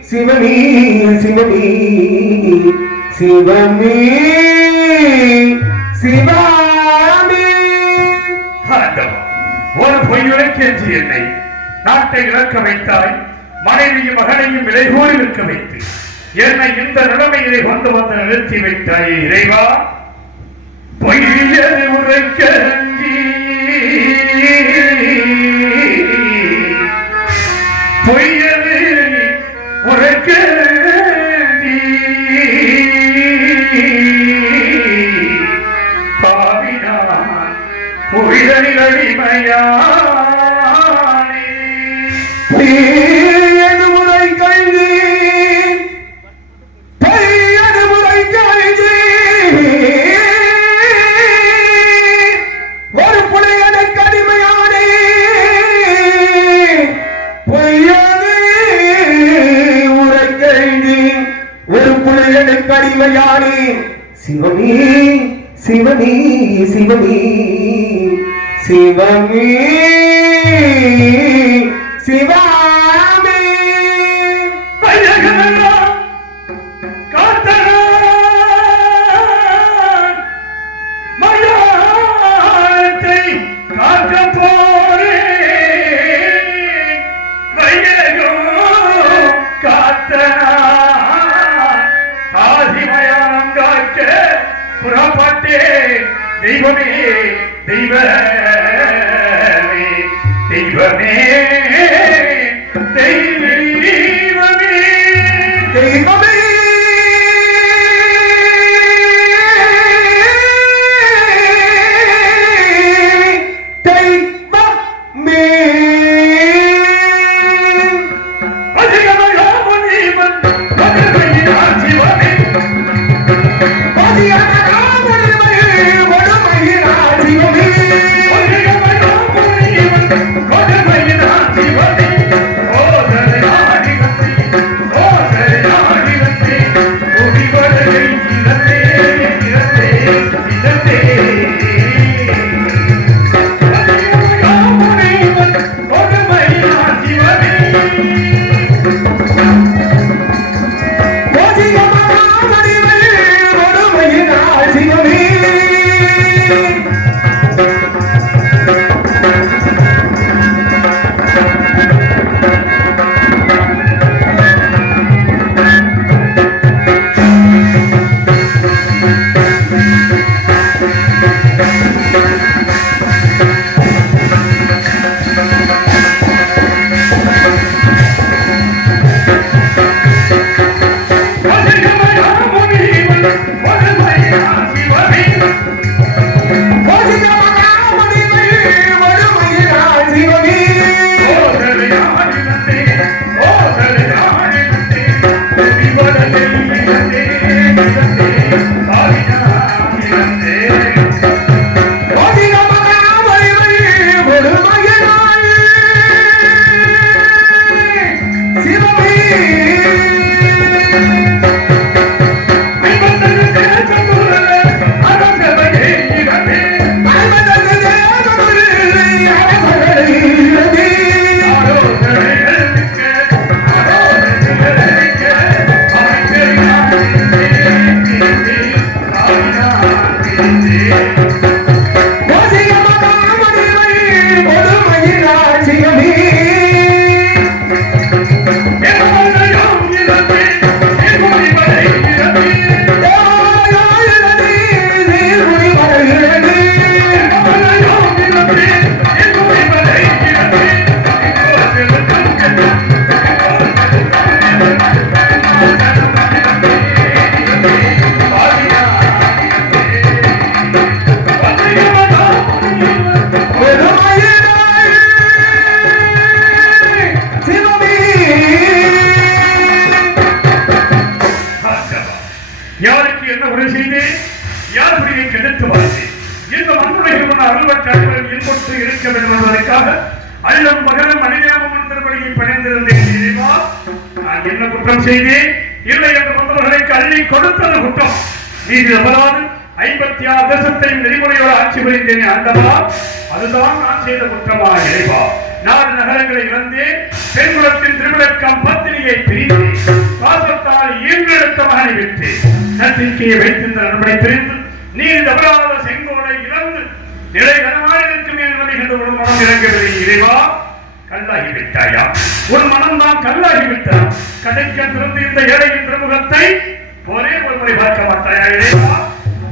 சிவமே சிவாமே ஒரு பொய்யுரைக்கேற்றி என்னை நாட்டை இழக்க வைத்தாய். மனைவியும் மகனையும் விலைகோடி நிற்க வைத்து என்னை இந்த நிலைமையிலே கொண்டு வந்து நிறுத்தி வைத்தாயே இறைவா. பொய்யை உரைக்க பொய்யது உரைக்க பாவினான் புயலில் அடிமையானே. சிவமே சிவமே சிவமே சிவமே சிவாமே தெய்வமே தெய்வமே தெய்வமே தெய்வமே தெய்வமே அதிகமாக யாருக்கு என்ன உரை செய்தேன், யார் உரையை கெடுத்து வாழ்ந்தேன், இந்த மண்ணுலகில் அருள்வற்றாளர்கள் இன்பொற்று இருக்க வேண்டும் என்பதற்காக அல்லும் மகனும் மனிதமும் திருப்படியை பணிந்திருந்தேன். இறைவா, நான் என்ன குற்றம் செய்தேன்? இல்லை என்று மற்றவர்களுக்கு அள்ளி கொடுத்தது குற்றம். நீதி அபராது 56 தேசத்தையும் நெறிமுறையோடு ஆட்சி புரிந்தேன் ஆண்டவா, அதுதான் நான் செய்த குற்றமா? இறைவா, நாடு நகரங்களை இழந்தேன், பெண்குலத்தின் திருவிழக்கம் பத்திரிகை பிரிந்தேன், பாசத்தால் ஈன்றெடுத்த மகனை விட்டேன், நம்பிக்கையை வைத்திருந்த நண்பனை பிரிந்து நீதி அபராத செங்கோலை இழந்து நிலை கனமாக இருக்கும் என் நிலைமை கண்டு ஒரு மனம் இறங்கவில்லை. இறைவா, கல்லாகி விட்டாயா? ஒரு மனம் தான் கல்லாகி விட்டார். கடைக்க திறந்து இந்த ஏழையின் திருமுகத்தை ஒரே ஒரு முறை பார்க்க மாட்டாயா? இறைவா,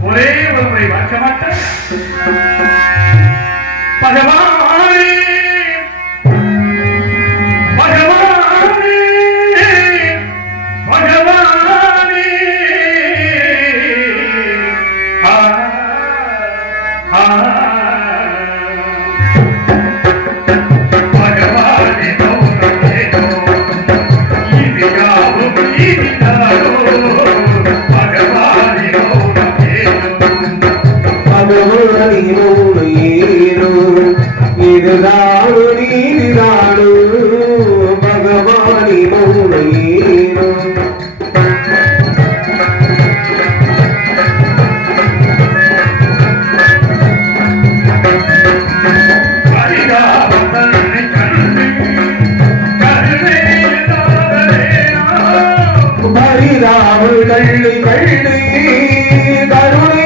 ஒரே ஒரு முறை பார்க்க மாட்டாய்? பகவானே, பகவானே, பகவானே, ஆ ஆ பகவானே நோனேனோ இதியாவும் இதினாரோ பகவானே நோனேனோ பகவானே நோனேனோ இதுதானோ நீதிதானோ பகவானே நோனேனோ பரிதாபம் கள்ளி கள்ளி கருணை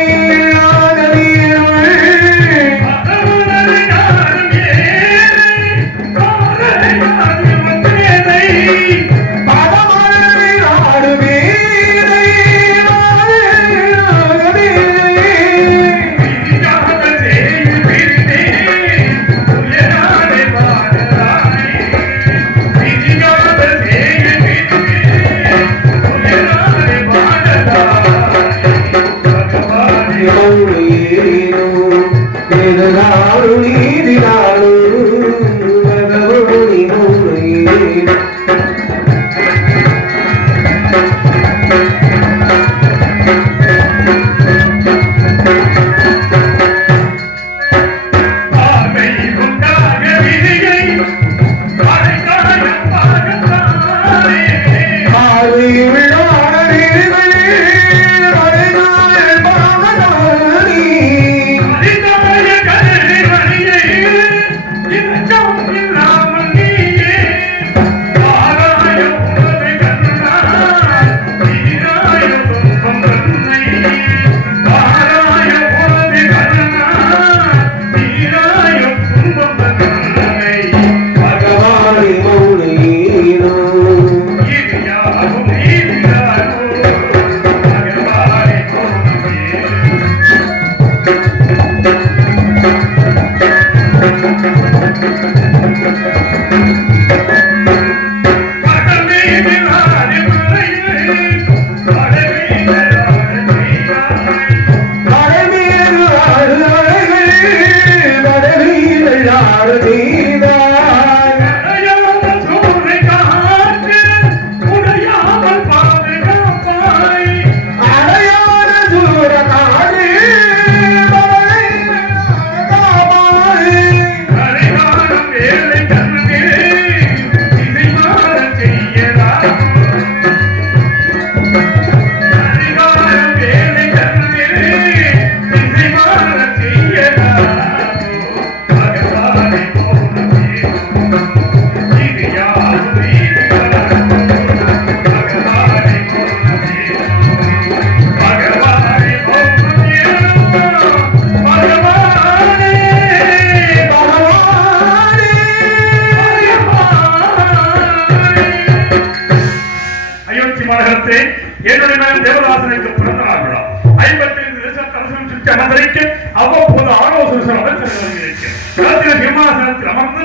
பெற்று அமர்ந்திருக்க அவ்வப்போது ஆலோசனை அமைச்சர்கள் சிம்மாசனத்தில் அமர்ந்து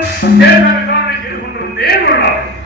செய்து கொண்டிருந்தேன்.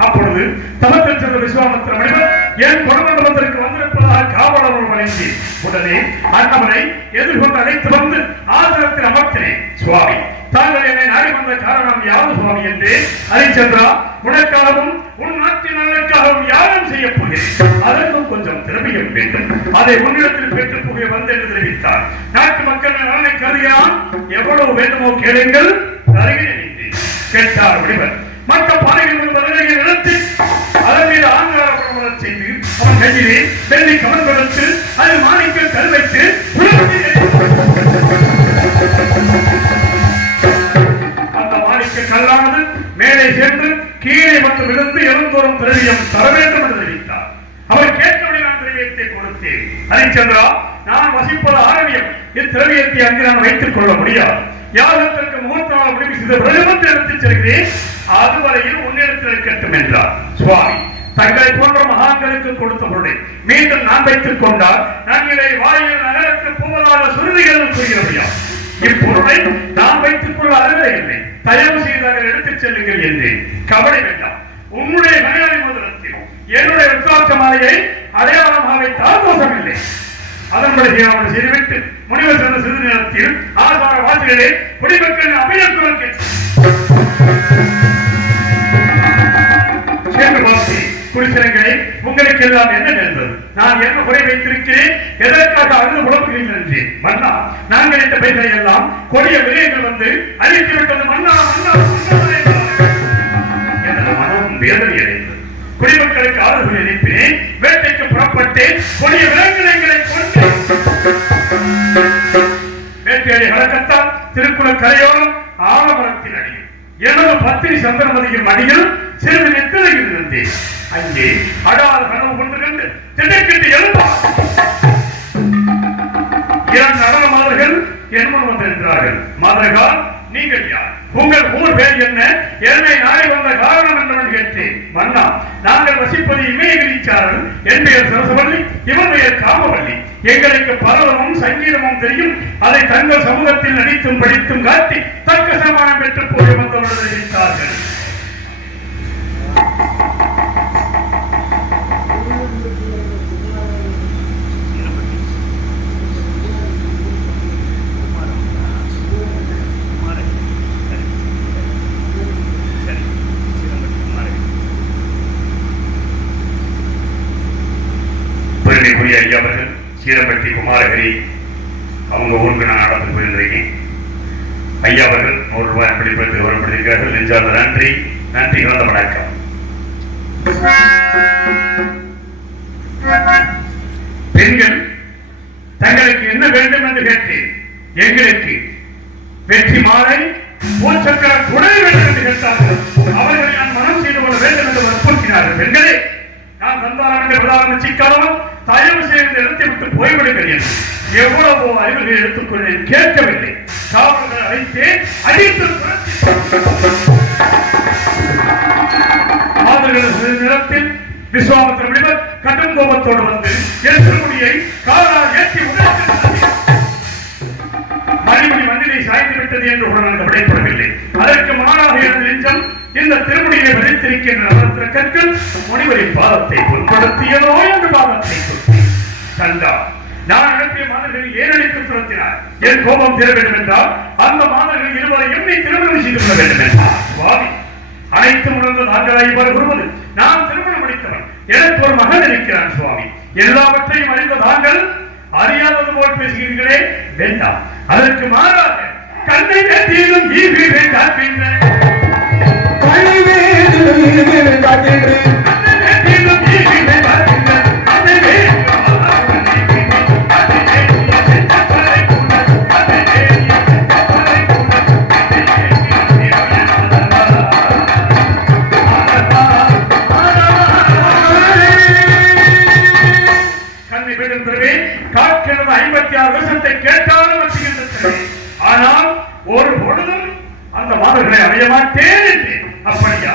அப்பொழுது தமத்தில் சென்ற விஸ்வாமித்திர முனிவர் என் குணமண்டபத்திற்கு வந்திருப்பதாக காவலர்கள் வழங்கி உடனே அண்ணவரை எதிர்கொண்டு அழைத்து வந்து ஆசனத்தில் அமர்த்தினேன். சுவாமி, தாங்கள் என்னை நாடி வந்த காரணம் யாது சுவாமி என்று ஹரிச்சந்திரா, உனக்காகவும் உன் நாட்டின் நலனுக்காகவும் யாரும் செய்ய போகிறேன். அதற்கும் கொஞ்சம் திரவியம் வேண்டும். அதை உன்னிடத்தில் பெற்றுப் போக வந்து என்று தெரிவித்தார். நாட்டு மக்கள் நலனை கருதினான். எவ்வளவு வேண்டுமோ கேளுங்கள், தருகிறேன் என்று கேட்டார் முனிவர். மற்ற பானைகள் பதிலையை நிறுத்தி அதன் மீது ஆங்கார பிரமணம் செய்து அவன் கையிலே வெள்ளி கமன் கொடுத்து அதில் மாணிக்க கல் வைத்து அந்த மாணிக்க கல்லானது மேலே சென்று கீழே வந்து விழுந்து எழுந்தோறும் திரவியம் தர வேண்டும் என்று தெரிவித்தார். அவர் கேட்டபடி நான் திரவியத்தை கொடுத்தேன். ஹரிச்சந்திரா, நான் வசிப்பது ஆரண்யம். இத்திரவியத்தை அங்கு நான் வைத்துக் கொள்ள முடியாது. யாகத்திற்கு முகூர்த்தமாக முடிவு செய்த பிரஜமத்தை எடுத்துச் செல்கிறேன். அதுவரையில் உன்னிடத்தில் இருக்கட்டும் என்றார். சுவாமி, தங்களை போன்ற மகான்களுக்கு கொடுத்த பொருளை மீண்டும் நான் வைத்துக் கொண்டால் நான் இதை வாயில் நகரத்து போவதாக சுருதிகள் கூறுகிறபடியா இப்பொருளை நான் வைத்துக் கொள்ள அருகலை தயவு செய்தாக எடுத்துச் செல்லுங்கள் என்றேன். கவலை வேண்டாம். உன்னுடைய மலையாளி முதலத்தில் என்னுடைய உற்சாக மாலையை அடையாளமாக வைத்தால் தோஷமில்லை. அதன்படி செய்துவிட்டு முனிவர் சென்ற சிறிது நேரத்தில் ஆசார வாசிகளே குடிமக்கள் அபியக்குவன் சென்று பார்த்து குடிசனங்களே, உங்களுக்கு எல்லாம் என்ன நேர்ந்தது? நான் என்ன குறை வைத்திருக்கிறேன்? எதற்காக அழுது புலம்புகிறீர்கள் என்றேன். மன்னா, நாங்கள் இந்த பெயர்களை எல்லாம் கொடிய விரயங்கள் வந்து அழித்து விட்டது. மன்னா மன்னா எனது மனம் வேதனை அடைந்தது. குடிமக்களுக்கு ஆறுதல் அளிப்பினேன். வேட்டைக்கு புறப்பட்டேன். கொடிய விலங்கினங்களை கொண்டு வேட்டையாடி கலக்கத்தால் திருக்குள கரையோரம் ஆலமரத்தின் அடியில் எனது பத்தினி சந்திரமதியின் மடியில் சிறிது நெத்திலையில் இருந்தேன். அங்கே அடாத கனவு கொண்டு கண்டு திடக்கிட்டு எழுந்தார். இரண்டு நடன மாதர்கள் என் முன் வந்திருக்கிறார்கள். மாதர்கள், நீங்கள் யார்? உங்கள் ஊர் பேர் என்ன? என்னை நாடி வந்த காரணம் என்னவென்று கேட்டேன். மன்னா, நாங்கள் வசிப்பது இமயகிரிச்சாரல். என் பெயர் சரசவல்லி, இவன் பெயர் காமவல்லி. எங்களுக்கு பரவமும் சங்கீதமும் தெரியும். அதை தங்கள் சமூகத்தில் நடித்தும் படித்தும் காட்டி தக்க சமானம் பெற்று போய் வந்தவர்கள் தெரிவித்தார்கள். ஐயா அவர்கள் சீரம்பட்டி குமாரகிரி அவங்க ஊருக்கு நான் நடந்து போயிருந்திருக்கேன். ஐயா அவர்கள் 100 ரூபாய் பிடிப்பதற்கு வரப்படுகிறார்கள். நெஞ்சார்ந்த நன்றி. நன்றி, கலந்த வணக்கம். பெண்கள் தங்களுக்கு என்ன வேண்டும் என்று கேட்டேன். எங்களுக்கு வெற்றி மாலை பூச்சக்கர துணை வேண்டும் என்று கேட்டார்கள். அவர்களை நான் மனம் செய்து கொள்ள வேண்டும் என்று வற்புறுத்தினார்கள். பெண்களே, நான் தந்தாரம் என்ற பிரதான சிக்கலவன் தயவு செய்து இடத்தை விட்டு போய்விடுகிறேன். எவ்வளவோ அறிவுகளை எடுத்துக்கொண்டேன், கேட்கவில்லை. காவலர்கள் அழைத்தே அடித்து நிலத்தில் விஸ்வாமித்திர முனிவர் கடும் கோபத்தோடு வந்து என் திருமுடியை காலால் ஏற்றி மணிமணி மண்ணிலை சாய்ந்து விட்டது என்று உடனே விடைபடவில்லை. அதற்கு மாறாக எனது நெஞ்சம் இந்த திருமுடியை விதைத்திருக்கின்ற நவரத்ன கற்கள் முனிவரின் பாதத்தை புண்படுத்தியதோ என்று பாதத்தை கண்டா. நான் அனுப்பிய மாணவர்கள் ஏனடித்து துரத்தினார். என் கோபம் தீர வேண்டும் என்றால் அந்த மாணவர்கள் இருவரையும் நீ திருமணம் செய்து கொள்ள வேண்டும் என்றார். சுவாமி, அனைத்து உணர்ந்து நாங்களாய் வருவது நான் திருமணம் முடித்தவன். எனக்கு ஒரு மகன் இருக்கிறான். சுவாமி, எல்லாவற்றையும் அறிந்த தாங்கள் அறியாதது போல் பேசுகிறீர்களே. வேண்டாம். அதற்கு மாறாக கண்ணை கட்டியிலும் ஈவி வேண்டாம் காக்கிறது 56 வருஷத்தை கேட்டாலும் வச்சுக்கின்றது. ஆனால் ஒரு பொழுதும் அந்த மாதர்களை அடைய மாட்டேன் என்றேன். அப்படியா?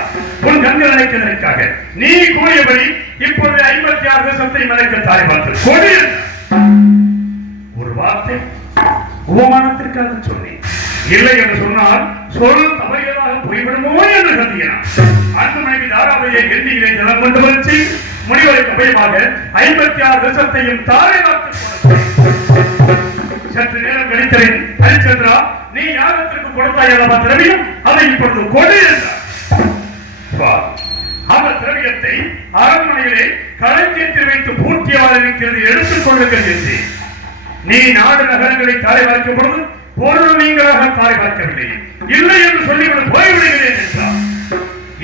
உன் கண்கள் நினைக்கிறதற்காக நீ கூறியபடி இப்போது 56 வருஷத்தை மறைக்க தாய் பார்த்து கொடு. ஒரு வார்த்தை உபமானத்திற்காக சொன்னேன். இல்லை என்று சொன்னால் சொல் தவறியதாக போய்விடுமோ என்று கருதினான். அன்பு மனைவி தாராவையை எண்ணியிலே ஜலம் கொண்டு வச்சு முனிவருக்கு பயமாக 56 விஷத்தையும் தாரை வார்த்து சற்று நேரம் கழித்தேன். ஹரிச்சந்திரா, நீ யாகத்திற்கு கொடுத்தாய் அல்லவா திரவியம், அதை இப்பொழுது கொடு என்றார். அந்த திரவியத்தை அரண்மனையிலே களஞ்சியத்தில் வைத்து பூர்த்தியாக இருக்கிறது, எடுத்துக் கொள்ளுங்கள் என்று. நீ நாடு நகரங்களை தாரை பார்க்கும் பொழுது பொருள் நீங்களாக தாரை பார்க்கவில்லை. இல்லை என்று சொல்லிவிட்டு போய்விடுகிறேன் என்றார்.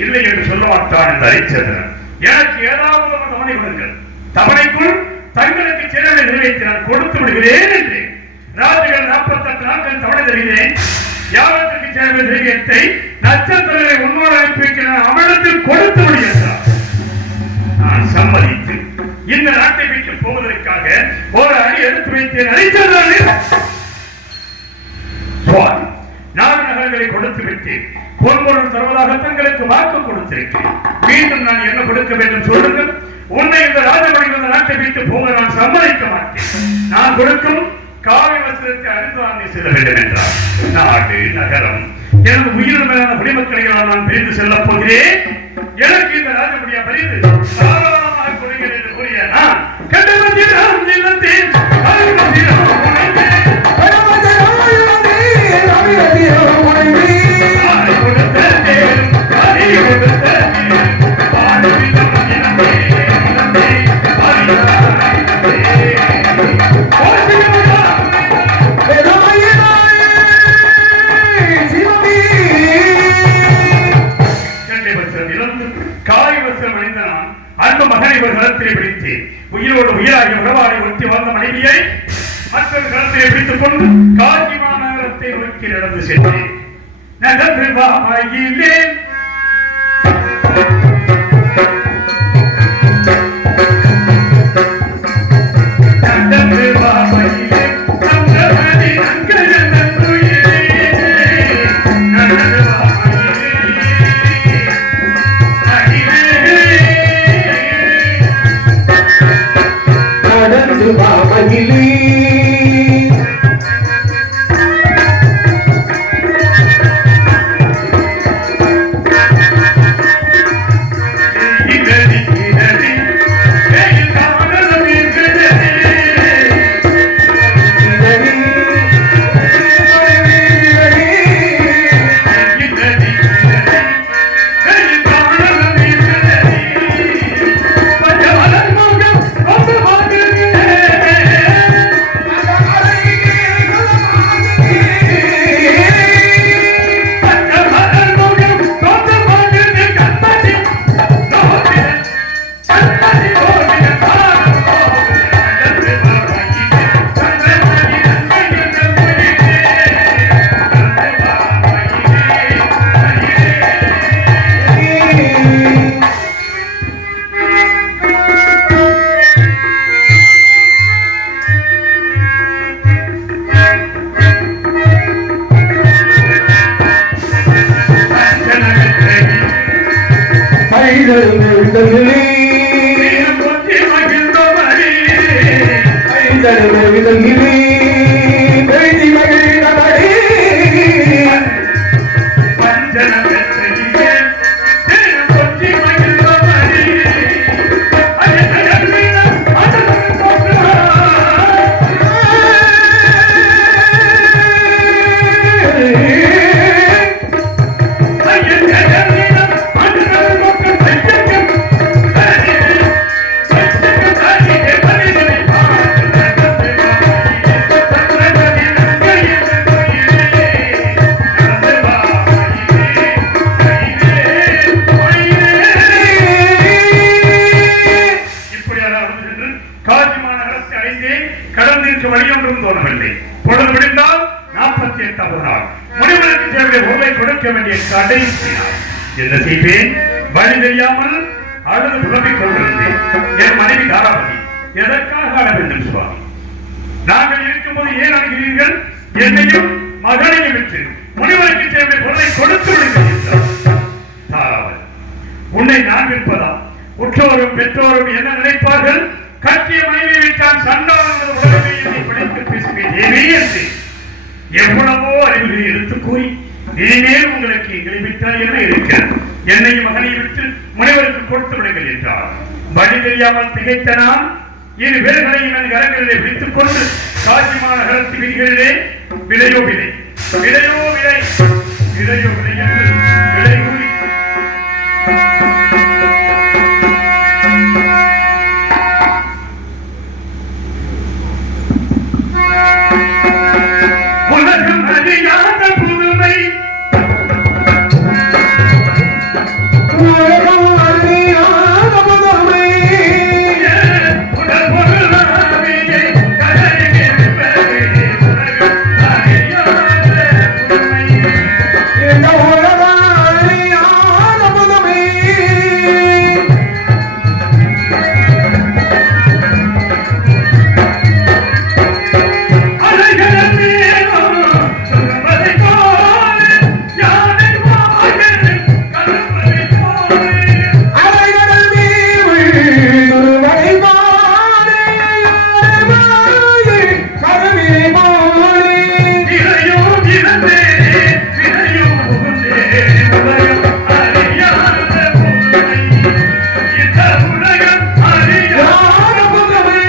இல்லை என்று சொல்ல மாட்டான் இந்த ஹரிச்சந்திரன். எனக்கு ஏதாவது ஒரு தவணை கொடுங்கள், தவணைக்குள் தங்களுக்கு சேரலை நிறைவேற்றி நான் கொடுத்து விடுகிறேன் என்று. ராஜுகள் 48 நாட்கள் தவணை தருகிறேன். யாகத்திற்கு சேர்ந்த திரவியத்தை நட்சத்திரங்களை உன்னோடு அனுப்பி வைக்க நான் அமிர்தத்தில் கொடுத்து விடுகிறார். நான் சம்மதித்து இந்த நாட்டை விட்டு போவதற்காக ஒரு அடி எடுத்து வைத்தேன். நாடு நகரங்களை கொடுத்து விட்டேன். பொன்பொருள் தருவதாக தங்களுக்கு வாக்கு கொடுத்திருக்கிறேன். மீண்டும் நான் என்ன கொடுக்க வேண்டும் சொல்லுங்கள். உன்னை இந்த ராஜமணி நாட்டை விட்டு போக நான் சம்மதிக்க மாட்டேன். நான் கொடுக்கும் காவி வஸ்திரத்தை அணிந்து செல்ல வேண்டும் என்றார். நாடு நகரம் எனது உயிர் மேலான குடிமக்களையால் நான் பிரிந்து செல்லப் போகிறேன். எனக்கு இந்த ராஜமுடியா பரிந்து தாராளமாக கொடுங்கள் என்று கூறிய நான் உயிரோடு உயிராகி உறவாடி ஒட்டி வாழ்ந்த மனைவியை மற்றொரு களத்திலே பிடித்துக் கொண்டு காஞ்சி மாநகரத்தை நோக்கி நடந்து சென்றேன். நகர்ந்து வாயிலே என்ன செய்வேன் வழி தெரியாமல் அழுது புலம்பிக் கொண்டிருந்தேன். என் மனைவி தாராவதி எதற்காக அழ வேண்டும் சுவாமி? நாங்கள் இருக்கும்போது ஏன் அழுகிறீர்கள்? என்னையும் மகனையும் விட்டு முனிவருக்கு தேவை பொருளை கொடுத்து விடுங்கள் என்றார். தாராவதி, உன்னை நான் விற்பதா? உற்றோரும் பெற்றோரும் என்ன நினைப்பார்கள்? கட்டிய மனைவி விட்டான் சண்டாளன் உலகமே என்னை படித்து பேசுவேன் தேவி என்று எவ்வளவோ அறிவுகளை எடுத்து கூறி இனிமேல் உங்களுக்கு எங்களை விட்டால் என்ன இருக்கிறது, என்னையும் மகனை விட்டு முனைவருக்கு கொடுத்து விடுங்கள் என்றார். வழி தெரியாமல் திகைத்த நான் இரு பேர்களையும் என் கரங்களிலே பிடித்துக் கொண்டு காட்சிமான கருத்து விதிகளிலே விலையோ விலை, விலையோ விலை, விலையோ விலை என்று விலை கூறி உலகம் அறியாத புதுமை, உலகம் அறியாத புதுமை, உடல் பொருளாவியை கரையில் இருப்பதே உலகம் அறியாத புதுமை. இந்த உலகம் அறியாத புதுமை, அலைகள் மேலும் சொல்வதை போல யானை வாயில் கலப்பதை போல அலைகடல் மீது துருவரை பாடு, யானை கருவினை போலே, விரையோ விரைந்தே விரையோ புகுந்தே உலகம் அறியாத புதுமை. இந்த உலகம் அறியாத யாத புதுமை.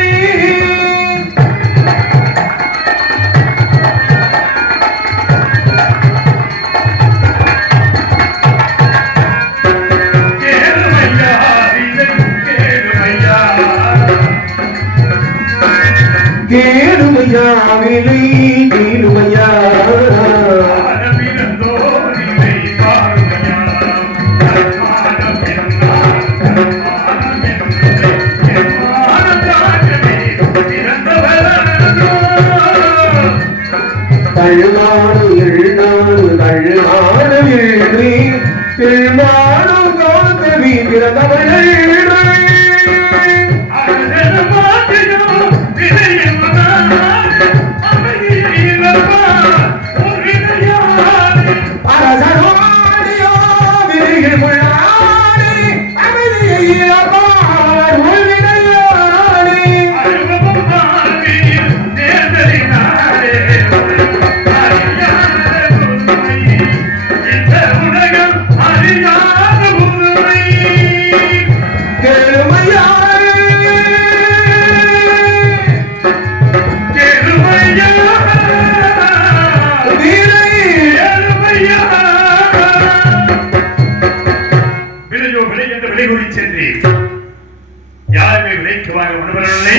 கேளுமையா விலை கேளுமையா, கேளுமையா விலை கேளுமையா, ஆரம்பிருந்தோர் இல்லை பாருமையா, தன்மானம் என்றால் தன்மானம் என்பது என்மானத்தாகவே பிறந்தவரோ. தள்ளாடு எழுநாடு தள்ளாடு எழுதி திருநாடும் காத்தவி பிறந்தவர்கள் அரசனோடியோ விரிகள் முள்ளாடி அமைதியை இழப்பார் உள்வினையாடி. கேளுமையா வீரை யாருமே விலைக்கு வாங்க முன்வரவில்லை.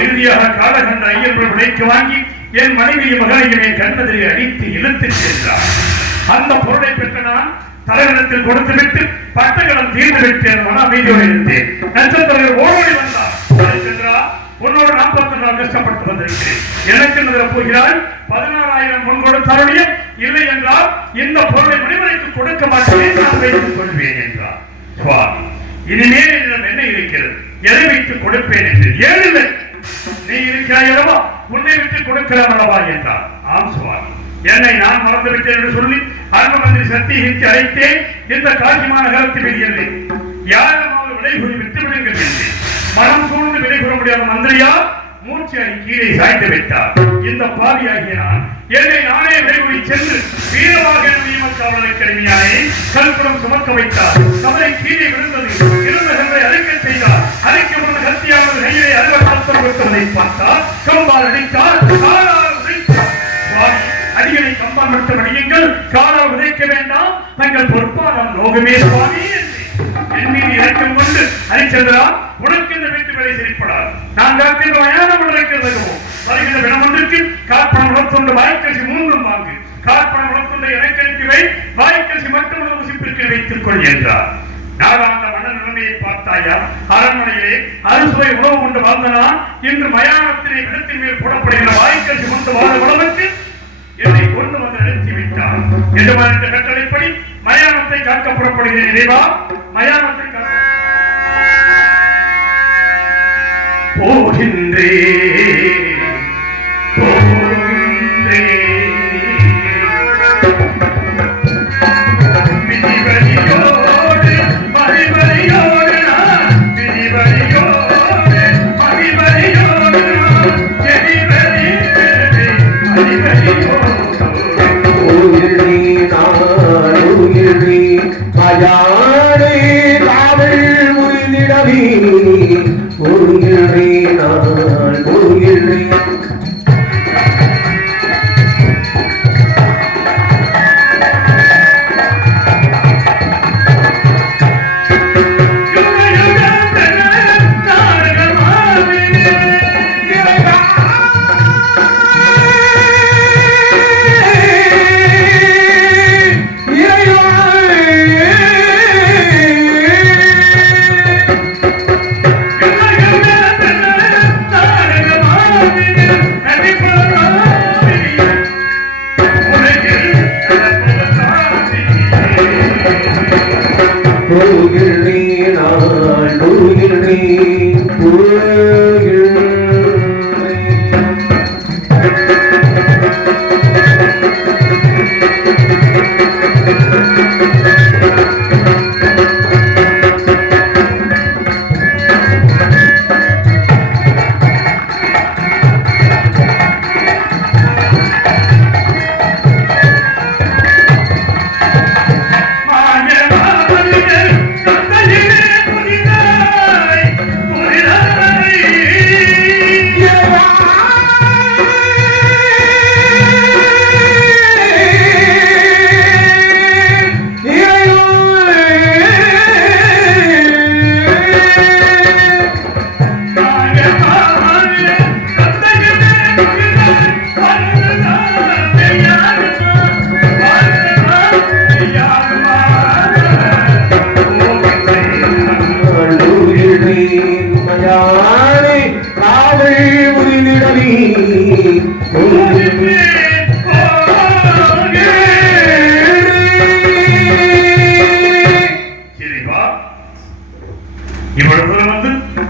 இறுதியாக காலகண்ட ஐயர்கள் விலைக்கு வாங்கி என் மனைவியும் மகனையும் என் கண்ணதிரை அடித்து இழுத்துச் சென்றார். அந்த பொருளை பெற்ற நான் தலைவனத்தில் கொடுத்துவிட்டு பட்டங்களும் தீர்ந்து விட்டு என் மன அமைதியோடு இருந்தேன். நட்சத்திரங்கள் ஓடோடி வந்தார். சென்றா உன்னோடு 40 நாள் கஷ்டப்பட்டு வந்திருக்கிறேன், எனக்கு நிறுவ போகிறாய், 16,000 முன் கொடுத்தாருடைய இல்லை என்றால் இந்த பொருளை மணிமலைக்கு கொடுக்க மாட்டேன், நான் வைத்துக் கொள்வேன் என்றார். சுவாமி, இனிமேல் என்னிடம் என்ன இருக்கிறது, எதை வைத்து கொடுப்பேன் என்று. ஏழில்லை, நீ இருக்கிறாய் அல்லவா, உன்னை விட்டு கொடுக்கலாம் அல்லவா என்றார். ஆம் சுவாமி, என்னை நான் மறந்துவிட்டேன் என்று சொல்லி அரண்மனை மந்திரி சத்தியகிக்கு அழைத்தேன். இந்த காட்சிமான கருத்து வெளியில்லை, யாருமாவது விலை கூறி விட்டு விடுங்கள் என்று மனம் சூழ்ந்து விலை கூற முடியாத மந்திரியா மூர்ச்சியாகி கீழே சாய்ந்து விட்டார். இந்த பாவியாகிய நான் என்னை நானே விலை கூறி சென்று வீரமாக நியமக்காவலரை கடுமையானே கல்புறம் சுமக்க வைத்தார். கவலை கீழே விழுந்தது, இருந்த கல்லை அழைக்க செய்தார். அழைக்க வந்த கத்தியானது கையிலே அலுவலகத்தில் கொடுத்ததை பார்த்தார். கம்பால் அடித்தார், காலால் உதைத்தார். சுவாமி, அடிகளை கம்பால் மட்டும் அடியுங்கள், காலால் உதைக்க வேண்டாம், தங்கள் பொறுப்பாளம் நோகமே சுவாமி என்று என் மீது இறக்கம் கொண்டு ஹரிச்சந்திரா, உனக்கு இந்த வீட்டு வேலை சரிப்படாது, நான் காக்கின்ற மயானம் இருக்கிறது. வருகின்ற வினமொன்றுக்கு காற்பணம் உணர்த்துண்டு வாய்க்கரிசி 3 வாங்கு, காற்பணம் உணர்த்துண்ட எனக்கு அனுப்பிவை, வாய்க்கரிசி மட்டும் உசிப்பிற்கு வைத்துக் கொள் என்றார். நாடாந்த மன நிலைமையை பார்த்தாயா, அரண்மனையிலே அறுசுவை உணவு கொண்டு வாழ்ந்தனான் இன்று மயானத்திலே விடத்தின் மேல் போடப்படுகிற வாய்க்கரிசி கொண்டு வாழ உணவுக்கு என்னை கொண்டு வந்து நிறுத்தி விட்டார். என்ற கட்டளைப்படி மயானத்தை காக்க புறப்படுகிறேன். இறைவா, மயானத்தை போகின்றே போகின்றே விதிவழியோடு மகிழ்வழியோடு விதிவழியோடு மகிழ்வழியோடு எதிவழி மகிழ்வழி உயிர் நீ நான் உயிர் நீ மயானே காவல் உயிரிடவே உயிர் நீ நான் உயிர் நீ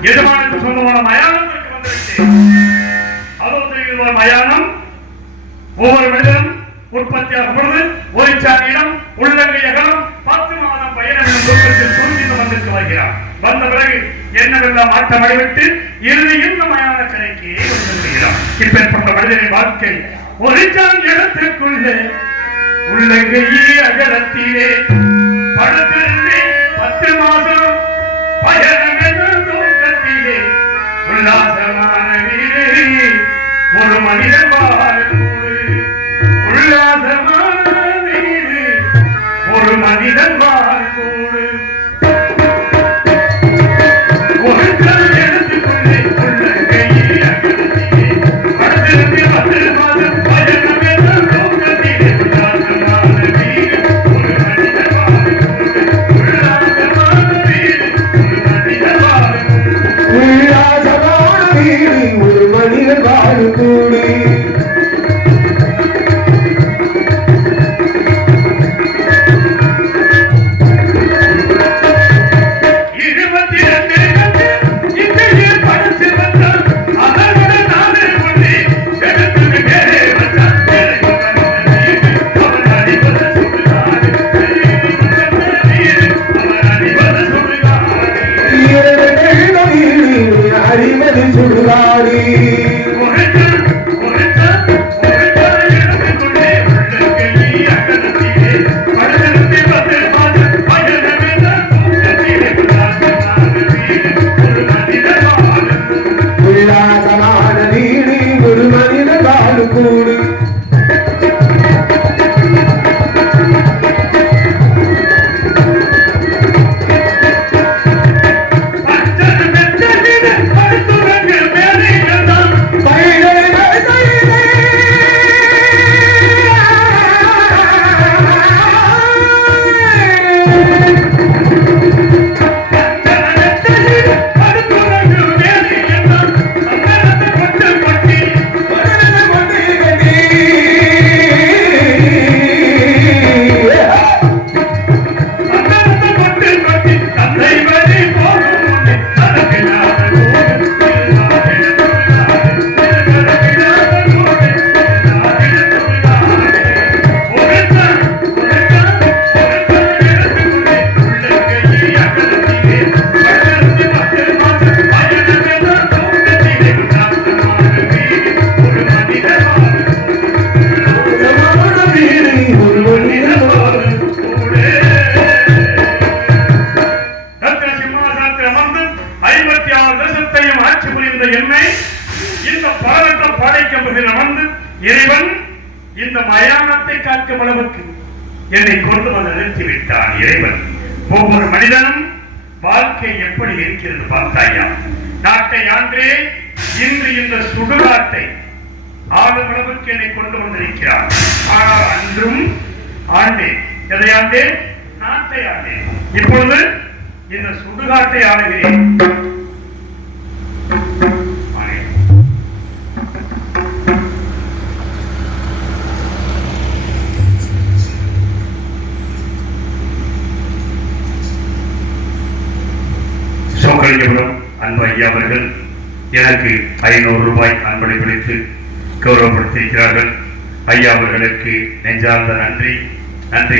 எஜமானுக்கு சொந்தமான மயானத்திற்கு வந்திருக்கிறேன். அதோ தெரியுமா மயானம்? ஒவ்வொரு மனிதனும் உற்பத்தியாகும் பொழுது ஒரு சாமியிடம் உள்ளங்கை அகலம் 10 மாதம் பயணம் எனும் தூக்கத்தில் சுருங்கிட்டு வந்திருக்கு வருகிறான். வந்த பிறகு என்னவெல்லாம் ஆட்டம் அடைவிட்டு இறுதியில் இந்த மயான கரைக்கு வந்திருக்கிறான். இப்பேற்பட்ட மனிதனின் வாழ்க்கை ஒரு சாமி இடத்திற்குள்ளே உள்ளங்கையே அகலத்திலே படுத்திருந்தே 10 மாதம் பயணம் எனும் தூக்கத்திலே உல்லாசமான வீடு ஒரு மனிதன் வாழக்கூடு. உல்லாசமான வீடு ஒரு மனிதன் வாழக்கூடு. ஒரு கல் எடுத்துக்கொண்டே உள்ளங்கையே அகலத்திலே படுத்திருந்தே 10 மாதம் பயணம் எனும் தூக்கத்திலே உல்லாசமான வீடு ஒரு மனிதன் வாழக்கூடு. உல்லாசமான வீடு ஒரு மனிதன் வாழக்கூடு. உல்லாசமான வீடு ஒரு மனிதன் வாழக்கூடு. இந்த மயானத்தை காக்கும் அளவுக்கு என்னை கொண்டு வந்து நிறுத்திவிட்டான் இறைவன். ஒவ்வொரு மனிதனும் வாழ்க்கை எப்படி இருக்கிறது பார்த்தாயா? நாட்டை ஆண்டே இன்று இந்த சுடுகாட்டை ஆளும் அளவுக்கு என்னை கொண்டு வந்திருக்கிறார். ஆனால் அன்றும் ஆண்டேன். எதை ஆண்டேன்? நாட்டை ஆண்டேன். இப்பொழுது இந்த சுடுகாட்டை ஆளுகிறேன். சோக்கலிங்கபுரம் அன்பு ஐயா அவர்கள் எனக்கு 500 ரூபாய் அன்பளிப்பளித்து கௌரவப்படுத்தியிருக்கிறார்கள். ஐயா அவர்களுக்கு நெஞ்சார்ந்த நன்றி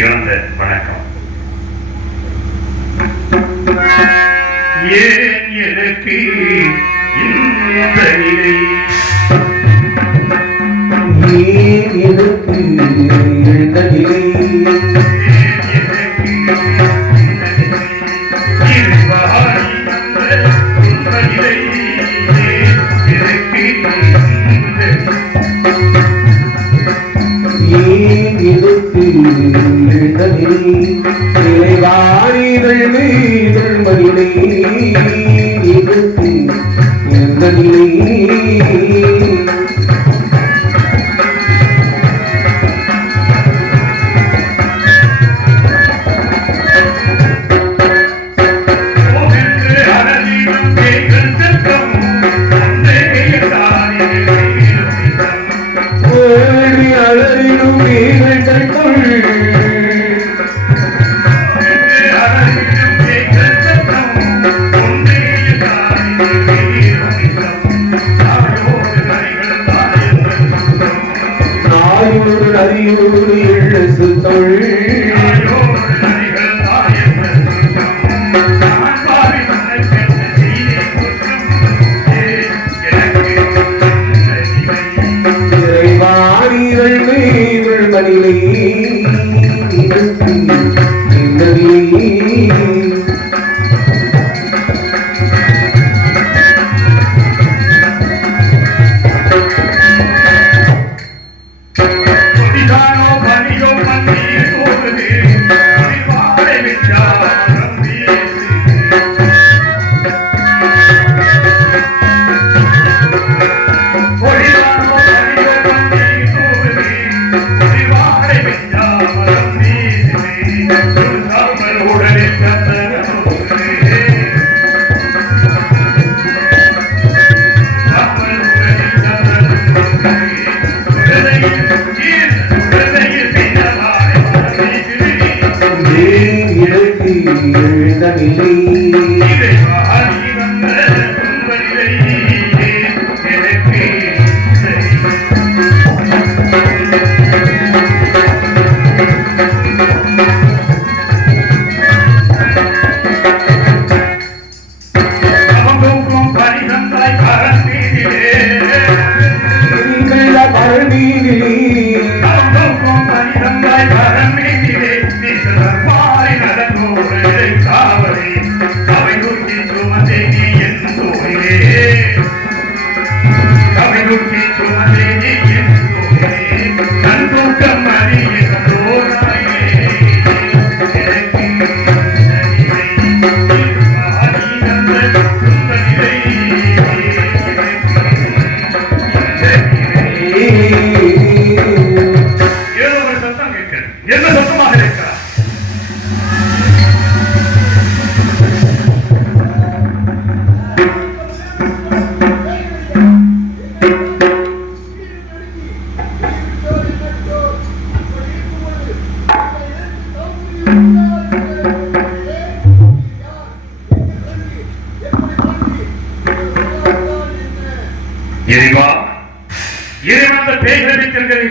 கலந்த வணக்கம். ஏன் எனக்கு இந்த நிலை? ஏன் எனக்கு இந்த நிலை? இறைவாணிகள் மீதல் மதிலை இந்த நிலை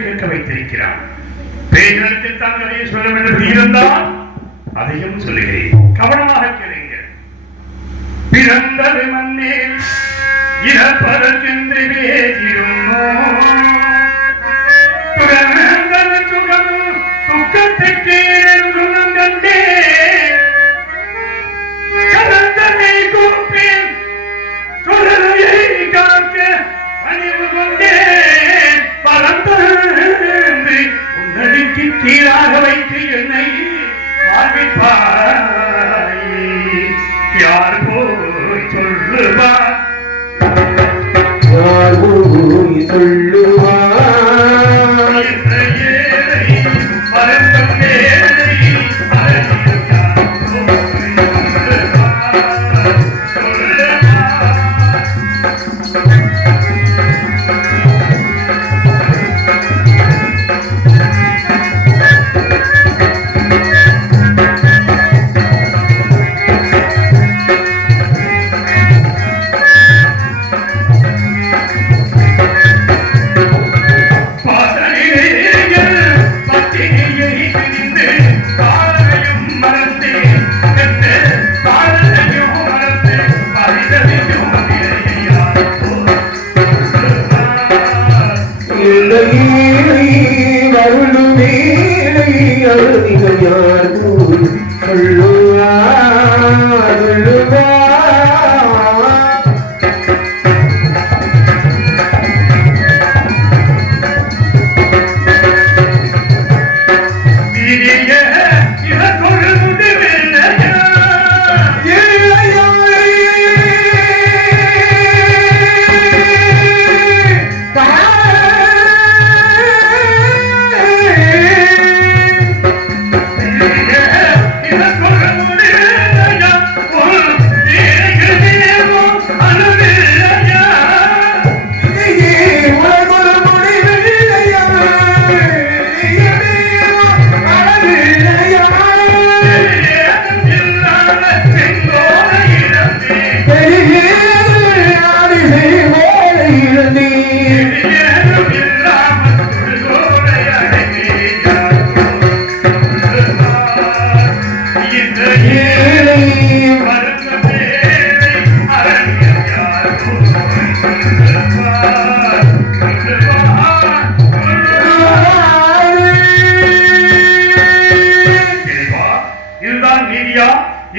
கேட்க வைத்திருக்கிறான். பேய்களுக்கு தான் கதையை சொல்ல வேண்டும் இருந்தால் அதையும் சொல்லுகிறேன், கவனமாக கேளுங்கள். பிறந்தது மண்ணில் இறப்பதற்கென்று பேசிடுமோ, துறந்தது சுகம் துக்கத்துக்கு என்றும் கண்டே, கலந்தனை கூப்பேன் தொடரையை காக்க அணிவு கொண்டே பறந்து அதிகம் யார் கூறி சொல்லுவார்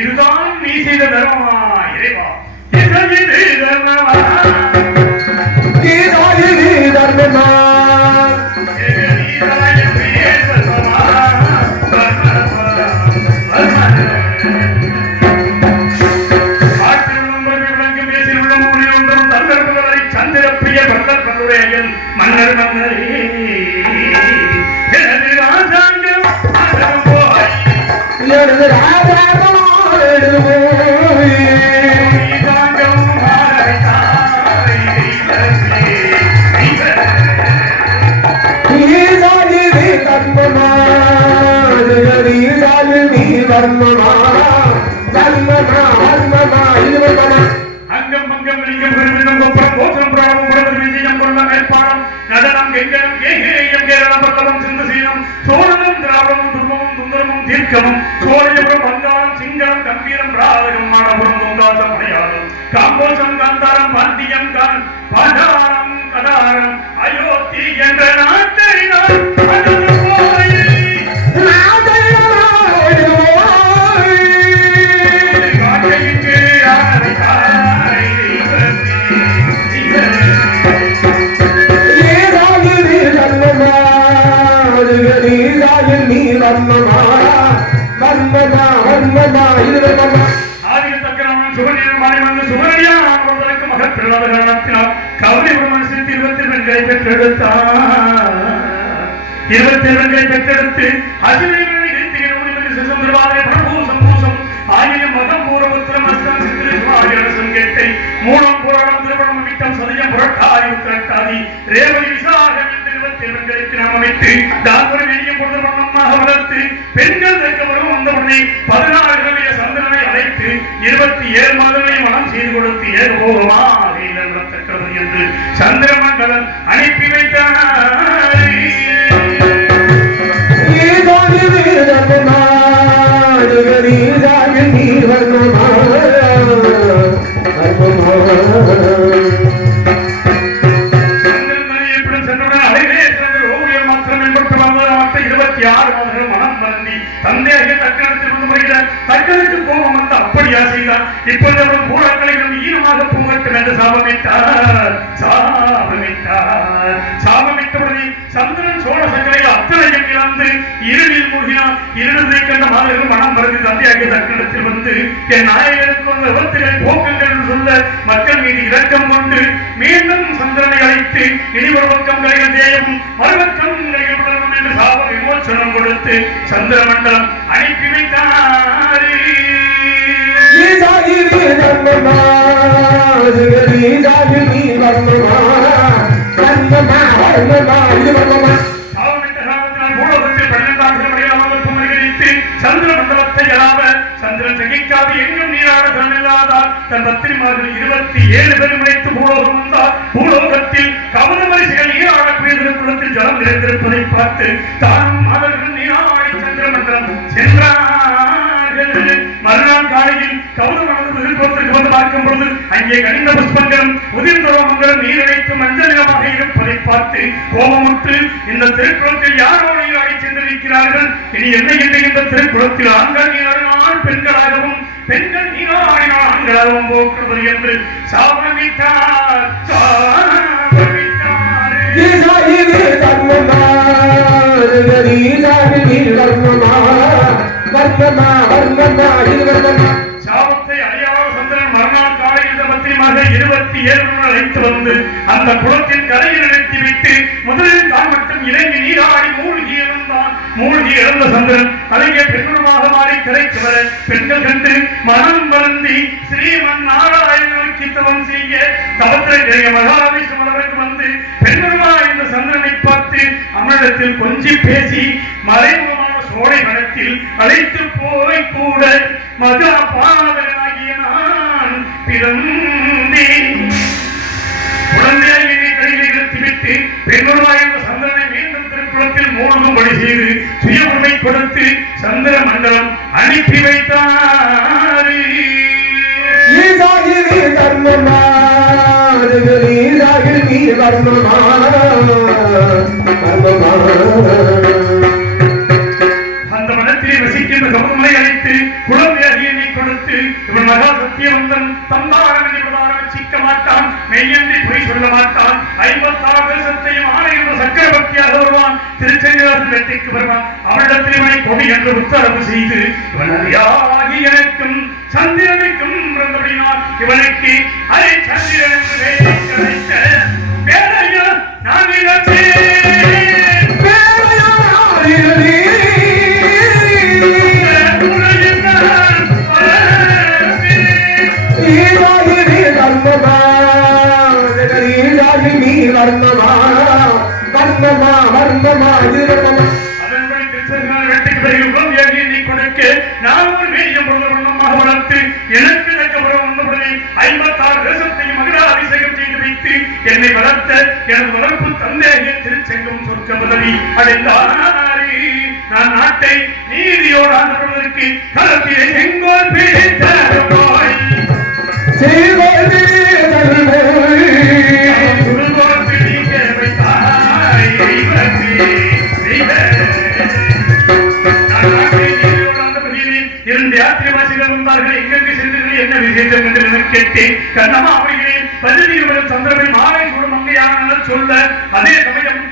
இதுதான் நீ செய்த தர்மமா இறைவா? சந்திரப்பிரிய பல்லர் பல்லுடைய மன்னர் மன்னரே அங்கம் பங்கம் லிங்கம் பெருமிதம் கொப்பரம் கோசம் பிராணம் உடல் விஜயம் கொள்ள மேற்பாடம் நடனம் கெங்கனம் கேகேயம் கேரளம் பல்லவம் சிந்து சீனம் சோழனும் திராவிடமும் துர்மமும் துந்தரமும் தீர்க்கமும் சோழபுரம் வங்காளம் சிங்களம் கம்பீரம் ராவகம் மாடபுரம் தொங்காசம் மலையாளம் காம்போசம் காந்தாரம் பாண்டியம் பாண்டாரம் கதாரம் அயோத்தி என்ற நாட்டை பெற்றெடுத்து ஆயிரம் மதம் பூரபுத்திரம் அஸ்தம் சித்திரம் கேட்டை மூலம் புராணம் திருவண்ணம் விட்டம் சதயம் புரட்டாதி உத்திரட்டாதி ரேவதி விசாகம் என்று 22 நாம் அமைத்து தாக்குரை வெளியும் பொழுது வண்ணமாக வளர்த்து பெண்கள் தக்கவரும் வந்தவுடனே 16 சந்திரனை அழைத்து 27 மாதங்களை மனம் செய்து கொடுத்து ஏகோகமாக நடத்தக்கிறது என்று சந்திரமண்டலம் அனுப்பி வைத்தார். தங்களுக்கு கோபம் வந்து அப்படியா செய்தார். இப்பொழுது அவர்கள் பூராக்களை ஈரமாக பூங்கட்டும் என்று சாபமிட்டவுடனே சந்திரன் சோழ சக்கரையில் அத்தனையும் இழந்து இருளில் மூழ்கினார். இருளதை கண்ட மாதர்கள் மனம் மறந்து தந்தையாகிய தக்கணத்தில் வந்து என் நாயகருக்கு வந்த விபத்துகளை போக்குங்கள் என்று சொல்ல மக்கள் மீது இரக்கம் கொண்டு மீண்டும் சந்திரனை அழைத்து இனி ஒரு பக்கம் கலைகள் தேயவும் மறுபக்கம் கலைகள் விடணும் என்று சாப விமோசனம் கொடுத்து சந்திர மண்டலம் அனுப்பி வைத்தார். சந்திரமண்டலத்தை அளாவ சந்திரன் சகிக்காது எங்கும் நீராட தன்னில்லாதார் தன் பத்திரிமார்கள் 27 பேரும் இணைத்து பூலோகம் வந்தார். பூலோகத்தில் கவன வரிசைகள் நீராடக்கூடிய குளத்தில் ஜலம் நிறைந்திருப்பதை பார்த்து தானும் மாதர்கள் நீராடி சந்திரமண்டலம் சென்றார்கள். மறுநாள் காலையில் கவனமானது விருப்பத்திற்கு வந்து பார்க்கும் பொழுது அங்கே கனிந்த புஷ்பங்களும் உதிர்ந்த ரோமங்களும் நீரழைத்து மஞ்சள் நிறமாக இருப்பதை பார்த்து கோபமுற்று இந்த திருக்குளத்தில் யாரோ நீராடி சென்றிருக்கிறார்கள். இனி என்ன இல்லை, இந்த திருக்குளத்தில் ஆண்கள் நீராடினால் பெண்களாகவும் பெண்கள் நீராடினால் ஆண்களாகவும் போக்குவது என்று சாபமிட்டார். சாபத்தை அறியாத சந்திரன் மறுநாள் காலையில் பத்திரிமாக 27 அழைத்து வந்து அந்த குளத்தின் கரையில் நிறுத்திவிட்டு முதலில் தான் மட்டும் இறங்கி நீராடி மூழ்கி இருந்தான். மூழ்கி இறந்த சந்திரன் அழகிய பெண்ணுருமாக மாறி கரைக்கு வர பெண்கள் கண்டு மனம் வருந்தி ஸ்ரீமன் நாராயணனுக்கு தவம் செய்ய தவத்திரை மகாவிஷ்ணு மலருக்கு வந்து பெண்ணுருமாக இந்த சந்திரனை பார்த்து அவனிடத்தில் கொஞ்சி பேசி மறைமுகமான சோழை மனத்தில் அழைத்து போய் கூட மகா பாதகனாகிய நான் பிறந்தேன். குழந்தையை கையில் நிறுத்திவிட்டு பெண்ணுருவாய் என்ற சந்திரனை மீண்டும் திருக்குளத்தில் மூழ்கும்படி செய்து சுய உரிமை கொடுத்து சந்திர மண்டலம் அனுப்பி வைத்தார். அந்த மனத்திலே வசிக்கின்ற கமலை அழைத்து குழந்தை அகியனை கொடுத்து இவன் மகா சத்தியவந்தன் தந்தாரம் என்று பிரதாரம் சிக்க மாட்டான், மெய்யன்றி பொய் சொல்ல மாட்டான், 56 தேசத்தையும் ஆணை என்ற சக்கரவர்த்தியாக வருவான், திருச்செங்கோட்டு வெற்றிக்கு வருவான், அவனிடத்தில் இவனை கொடி என்று உத்தரவு செய்து இவன் அறியாகி எனக்கும் சந்திரனுக்கும் பிறந்தபடினால் இவனுக்கு அரை சந்திரன் என்று பெயரை கிடைத்த பேரையா நான் என்னை வளர்த்த எனது வளர்ப்பு தந்தையை திருச்செங்கும் சொர்க்க பதவி அடைந்தாரி. நான் நாட்டை நீதியோடு ஆண்டுவதற்கு களத்திலே செங்கோல் பிடித்த இரண்டு யாத்திரைவாசிகள் வந்தார்கள். எங்கெங்கு சென்றீர்கள், என்ன விசேஷம் என்று கேட்டேன். கண்ணமா அவர்களே பதினீர்கள் சந்திரனை மாலை கூட மங்கையான சொல்ல அதே சமயம்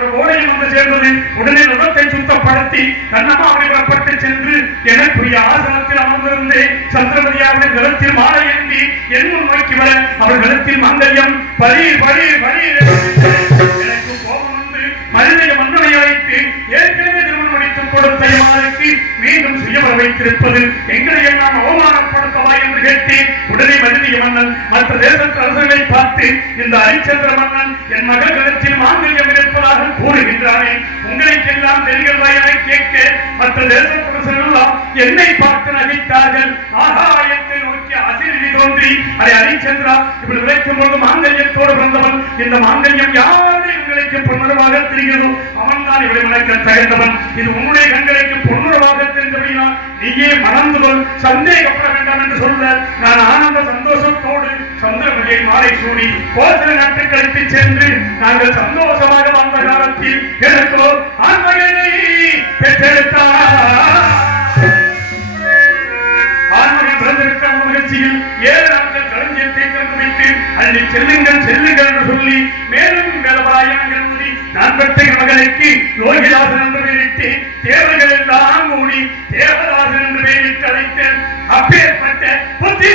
ஒரு ஓடையில் வந்து சேர்ந்தது. உடனே நுகத்தை சுத்தப்படுத்தி கண்ணமா அவரை புறப்பட்டு சென்று எனக்குரிய ஆசனத்தில் அமர்ந்திருந்து சந்திரமதியாவுடைய கலத்தில் மாலை ஏந்தி என் முன் நோக்கி வர அவர் கலத்தில் மங்கல்யம் பலி பலி பலி எனக்கு கோபம் வந்து மனித மன்னனை அழைத்து ஏற்கனவே திருமணம் முடித்துக் கொடுத்த மாலைக்கு மீண்டும் சுயவர வைத்திருப்பது எங்களை எல்லாம் அவமானப்படுத்தவா என்று கேட்டேன். உடனே மனித மன்னன் மற்ற தேசத்து அரசுகளை பார்த்து இந்த ஹரிச்சந்திர மன்னன் என் மகள் கலத்தில் மாங்கல்யம் இருப்பதாக கூறுகின்றானே, உங்களுக்கெல்லாம் தெரிகிறதா என கேட்க மற்ற தேசத்தரசர்கள் எல்லாம் என்னை பார்த்து நகைத்தார்கள். ஆகாயத்தை நோக்கி அசிரி தோன்றி அதை ஹரிச்சந்திரா இப்படி விளைக்கும் போது மாங்கல்யத்தோடு பிறந்தவன், இந்த மாங்கல்யம் யாரை உங்களுக்கு பொன்னுறவாக தெரிகிறதோ அவன் தான் இவரை மணக்க தகுந்தவன். இது உன்னுடைய கண்களுக்கு பொன்னுறவாக தெரிந்தபடினால் நீயே மணந்து கொள், சந்தேகப்பட வேண்டாம் என்று சொல்ல நான் ஆனந்த சந்தோஷத்தோடு சந்திரமதியை மாலை சூடி கோசல நாட்டுக்களுக்கு சென்று நாங்கள் சந்தோஷமாக வாழ்ந்த காலத்தில் எனக்கோ ஆண்மகனை பெற்றெடுத்தார். ஆண்மகன் பிறந்திருக்கிற மகிழ்ச்சியில் 7 நாட்கள் களஞ்சியத்தை திறந்து வைத்து அள்ளி செல்லுங்கள் செல்லுங்கள் என்று சொல்லி மேலும் வேலபாயங்கள் கூறி நான் பெற்ற மகனுக்கு யோகிதாசன் என்று பெயரிட்டு தேவர்கள் எல்லாம் கூடி தேவதாசன் என்று பெயரிட்டு அழைத்தேன். அப்பேற்பட்ட புத்தி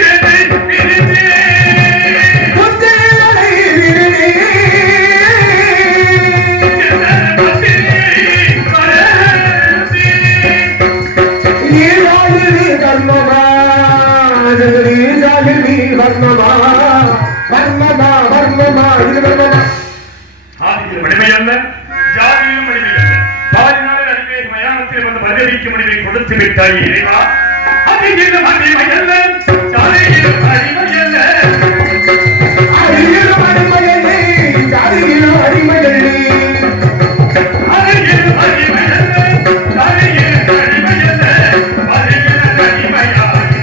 வலிமையல்ல, ஜாதியிலும் வலிமையல்ல, பாதினாலே அடிமை மயானத்தில் வந்து மதியடிக்கும் முடிவை கொடுத்து விட்டாய் இறைவா. அதிலும் வலிமையல்ல, ஜாதியிலும் வலிமையல்ல, அதிலும் வலிமையல்ல, ஜாதியிலும் வலிமையல்ல, அதிலும் வலிமையல்ல, ஜாதியிலும் வலிமையல்ல, அதிலும் வலிமையாகி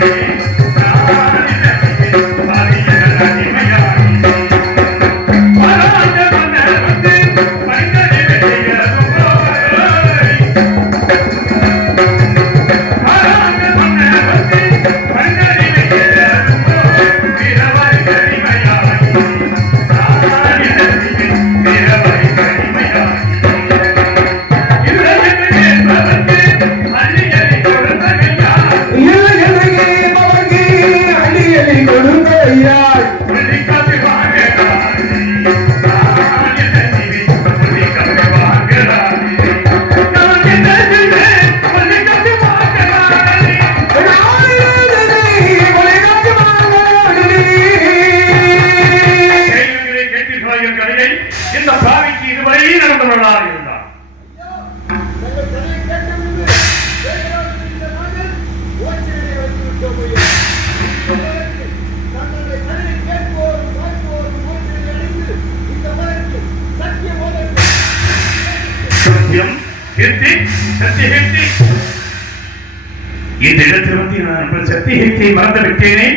இந்த இடத்தில் வந்து நான் சத்தியத்தை மறந்துவிட்டேனே.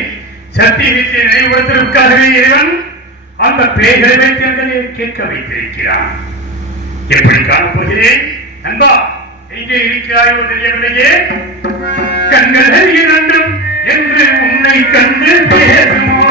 சத்தியத்தை நினைவுபடுத்துவதற்காகவே இறைவன் அந்த பேய்களை வைத்து கேட்க வைத்திருக்கிறான். எப்படி காணப்போகிறேன் நண்பா? எங்கே இருக்கிறாயோ தெரியவில்லையே. கண்கள் இரண்டும் என்று உன்னை கண்டு பேசுமோ?